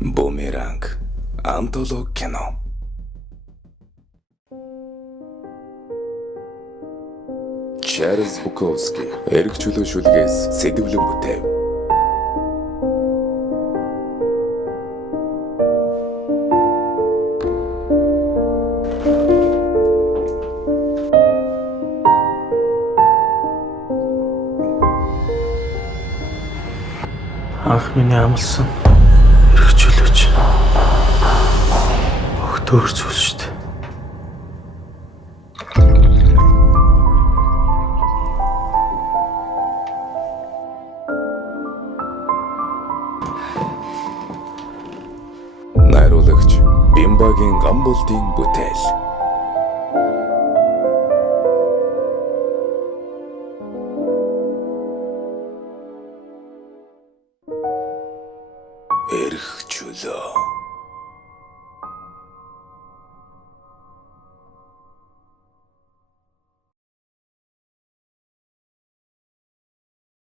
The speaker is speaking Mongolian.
Бумеранг антологи кино. Чарльз Буковский эрх чөлөөшүүлгээс сэдэвлэн бүтээв. Анх миний амлсан эрх чөлөөч огт өөр зүйл шүү дээ. Найруулагч Бимбагийн Гамболдын бүтээл. Эрх чөлөө.